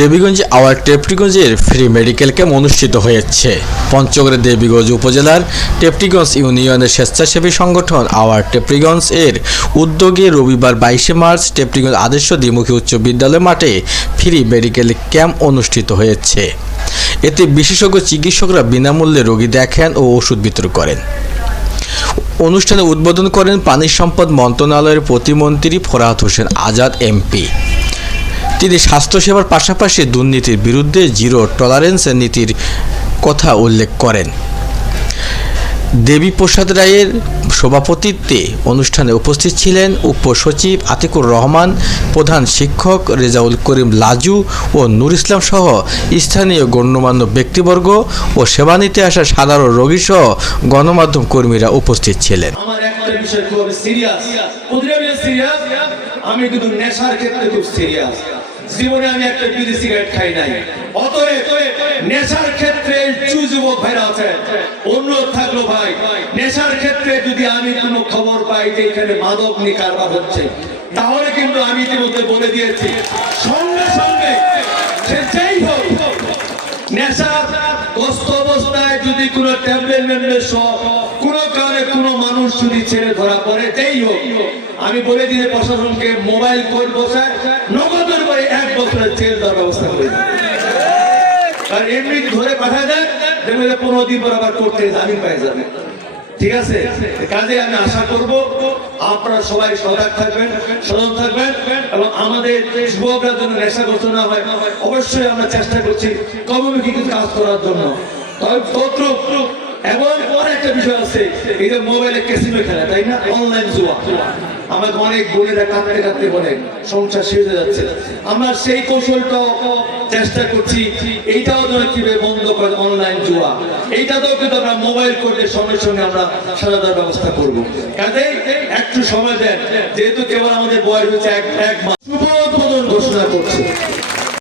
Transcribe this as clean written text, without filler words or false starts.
দেবীগঞ্জ আওয়ার টেপটিগঞ্জের free medical camp অনুষ্ঠিত হয়েছে। পঞ্চগড়ের দেবীগঞ্জ উপজেলার টেপটিগঞ্জ ইউনিয়নের স্বেচ্ছাসেবী সংগঠন আওয়ার টেপটিগঞ্জ এর উদ্যোগে রবিবার 22 মার্চ টেপটিগঞ্জ আদর্শ দ্বিমুখী উচ্চ বিদ্যালয় মাঠে ফ্রি মেডিকেল ক্যাম্প অনুষ্ঠিত হয়েছে। এতে বিশেষজ্ঞ চিকিৎসকরা বিনামূল্যে রোগী দেখেন ও ওষুধ বিতরণ করেন। অনুষ্ঠানে উদ্বোধন করেন পানি সম্পদ মন্ত্রণালয়ের প্রতিমন্ত্রী ফরহাদ হোসেন আজাদ এমপি। তিনি স্বাস্থ্যসেবার পাশাপাশি দুর্নীতির বিরুদ্ধে জিরো টলারেন্সের নীতির কথা উল্লেখ করেন। দেবীপ্রসাদ রায়ের সভাপতিত্বে অনুষ্ঠানে উপস্থিত ছিলেন উপসচিব আতিকুর রহমান, প্রধান শিক্ষক রেজাউল করিম লাজু ও নুর ইসলাম সহ স্থানীয় গণ্যমান্য ব্যক্তিবর্গ ও সেবা নিতে আসা সাধারণ রোগী সহ গণমাধ্যম কর্মীরা উপস্থিত ছিলেন। আমার একটা বিষয় খুব সিরিয়াস, আমি কিন্তু নেশার ক্ষেত্রে খুব সিরিয়াস। জীবনে আমি একটা বিড়ি সিগারেট খাই নাই। অতএব নেশার ক্ষেত্রে যুবক ভাইরা আছে, অনুরোধ থাকলো ভাই, নেশার ক্ষেত্রে যদি আমি কোনো খবর পাই যে এখানে মাদক নিয়ে কারবার হচ্ছে, তাহলে কিন্তু আমি ইতিমধ্যে বলে দিয়েছি, সঙ্গে সঙ্গে সে যেই হোক নেশাগ্রস্ত অবস্থায় যদি কোনো ট্যাবলেট কোনো কারণে কোনো মানুষ যদি ছেড়ে ধরা পড়ে, যেই হোক আমি বলে দিয়ে প্রশাসনকে মোবাইল কোর্ট বসায় নগদের করে 1 বছরের জেল দেওয়ার ব্যবস্থা করে দেয়। আর এমনি ধরে পাঠা যায়, দেখবে 15 দিন পর আবার করতে জামিন পাই যাবে। ঠিক আছে, কাজে আমি আশা করব আপনারা সবাই সজাগ থাকবেন, সচেতন থাকবেন এবং আমাদের যুবকরা যেন নেশাগ্রস্ত না হয়। অবশ্যই আমরা চেষ্টা করছি কর্মমুখী কিছু কাজ করার জন্য। এবং একটা বিষয় আছে, এই যে মোবাইলে ক্যাসিনো খেলা, তাই না, অনলাইন জুয়া। আমাদের অনেক বোনেরা কাঁদতে কাঁদতে বলে সংসার শেষ হয়ে যাচ্ছে। আমরা সেই কৌশলটাও চেষ্টা করছি, এইটাও যেন কিভাবে বন্ধ করে অনলাইন জুয়া, এইটাতেও কিন্তু আমরা মোবাইল করলে সঙ্গে সঙ্গে আমরা সাজা দেওয়ার ব্যবস্থা করবো। কাজে একটু সময় দেন, যেহেতু কেবল আমাদের বয়স হচ্ছে 1 মাস, শুভ উদ্বোধন ঘোষণা করছে।